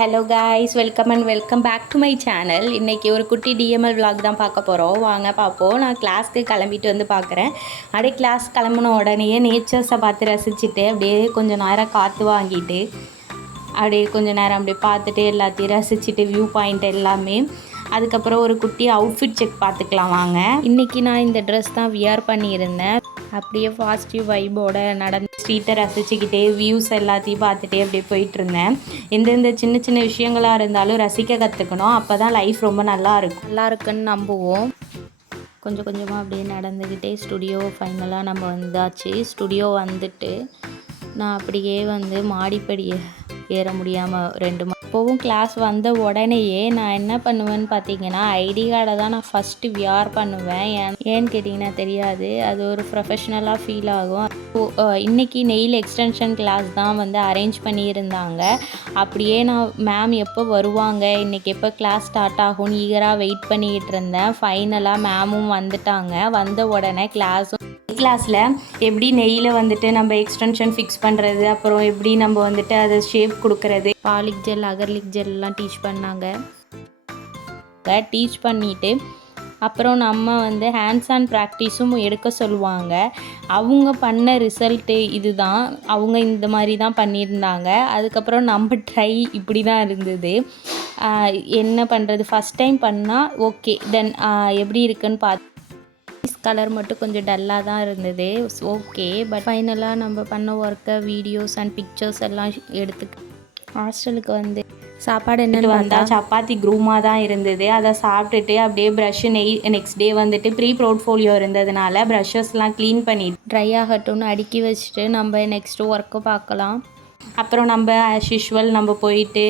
Hello guys, welcome back to my channel. இன்றைக்கி ஒரு குட்டி டிஎம்எல் விலாக் தான் பார்க்க போகிறோம். வாங்க பார்ப்போம். நான் கிளாஸ்க்கு கிளம்பிட்டு வந்து பார்க்குறேன். அப்படியே கிளாஸ் கிளம்புன உடனேயே நேச்சர்ஸை பார்த்து ரசிச்சுட்டு அப்படியே கொஞ்சம் நேரம் காற்று வாங்கிட்டு அப்படியே கொஞ்சம் நேரம் அப்படியே பார்த்துட்டு எல்லாத்தையும் ரசிச்சுட்டு வியூ பாயிண்ட் எல்லாமே. அதுக்கப்புறம் ஒரு குட்டி அவுட்ஃபிட் செக் பார்த்துக்கலாம் வாங்க. இன்றைக்கி நான் இந்த ட்ரெஸ் தான் வியர் பண்ணியிருந்தேன். அப்படியே பாசிட்டிவ் வைபோட நடந்து ஸ்ட்ரீட்டை ரசிச்சுக்கிட்டே வியூஸ் எல்லாத்தையும் பார்த்துட்டே அப்படியே போயிட்டுருந்தேன். எந்தெந்த சின்ன சின்ன விஷயங்களாக இருந்தாலும் ரசிக்க கற்றுக்கணும். அப்போ தான் லைஃப் ரொம்ப நல்லா இருக்குன்னு நம்புவோம். கொஞ்சம் கொஞ்சமாக அப்படியே நடந்துக்கிட்டே ஸ்டுடியோ ஃபைனலாக நம்ம வந்தாச்சு. ஸ்டுடியோ வந்துட்டு நான் அப்படியே மாடிப்படியை ஏற முடியாமல் இப்போவும் கிளாஸ் வந்த உடனேயே நான் என்ன பண்ணுவேன்னு பார்த்தீங்கன்னா, ஐடி கார்டை தான் நான் ஃபஸ்ட்டு வியர் பண்ணுவேன். ஏன்னு கேட்டிங்கன்னா தெரியாது, அது ஒரு ப்ரொஃபஷ்னலாக ஃபீல் ஆகும். இன்றைக்கி நெயில் எக்ஸ்டென்ஷன் கிளாஸ் தான் அரேஞ்ச் பண்ணியிருந்தாங்க. அப்படியே நான் மேம் எப்போ வருவாங்க, இன்றைக்கி எப்போ கிளாஸ் ஸ்டார்ட் ஆகும்னு ஈகராக வெயிட் பண்ணிக்கிட்டு இருந்தேன். ஃபைனலாக மேமும் வந்துட்டாங்க. வந்த உடனே கிளாஸில் எப்படி நெய்யில் நம்ம எக்ஸ்டென்ஷன் ஃபிக்ஸ் பண்ணுறது, அப்புறம் எப்படி நம்ம அதை ஷேப் கொடுக்கறது, பாலிக் ஜெல் அகர்லிக் ஜெல்லாம் டீச் பண்ணாங்க. டீச் பண்ணிவிட்டு அப்புறம் நம்ம ஹேண்ட்ஸ் ஆன் ப்ராக்டிஸும் எடுக்க சொல்லுவாங்க. அவங்க பண்ண ரிசல்ட்டு இது தான். அவங்க இந்த மாதிரி தான் பண்ணியிருந்தாங்க. அதுக்கப்புறம் நம்ம ட்ரை இப்படி தான் இருந்தது. என்ன பண்ணுறது, ஃபஸ்ட் டைம் பண்ணால் ஓகே, தென் எப்படி இருக்குன்னு பார்த்து கலர் மட்டும் கொஞ்சம் டல்லாக தான் இருந்தது. ஓகே, பட் ஃபைனலாக நம்ம பண்ண ஒர்க்கை வீடியோஸ் அண்ட் பிக்சர்ஸ் எல்லாம் எடுத்து ஹாஸ்டலுக்கு சாப்பாடு என்னென்னு வந்தால் சப்பாத்தி குரூமா தான் இருந்தது. அதை சாப்பிட்டுட்டு அப்படியே நெக்ஸ்ட் டே ப்ரீ போர்ட்ஃபோலியோ இருந்ததுனால ப்ரஷஸ்லாம் க்ளீன் பண்ணிட்டு ட்ரை ஆகட்டும்னு அடுக்கி வச்சுட்டு நம்ம நெக்ஸ்ட்டு ஒர்க்கு பார்க்கலாம். அப்புறம் நம்ம ஆஸ் யூஷுவல் நம்ம போயிட்டு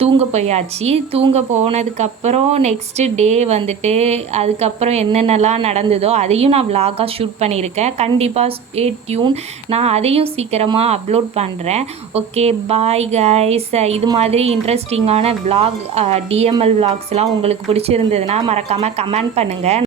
தூங்க போயாச்சு. தூங்க போனதுக்கப்புறம் நெக்ஸ்ட்டு டே அதுக்கப்புறம் என்னென்னலாம் நடந்ததோ அதையும் நான் விலாகாக ஷூட் பண்ணியிருக்கேன். கண்டிப்பாக ஸ்டே டியூன். நான் அதையும் சீக்கிரமாக அப்லோட் பண்ணுறேன். Okay, bye guys. இது மாதிரி இன்ட்ரெஸ்டிங்கான விலாக் டிஎம்எல் விலாக்ஸ்லாம் உங்களுக்கு பிடிச்சிருந்ததுன்னா மறக்காமல் கமெண்ட் பண்ணுங்கள்.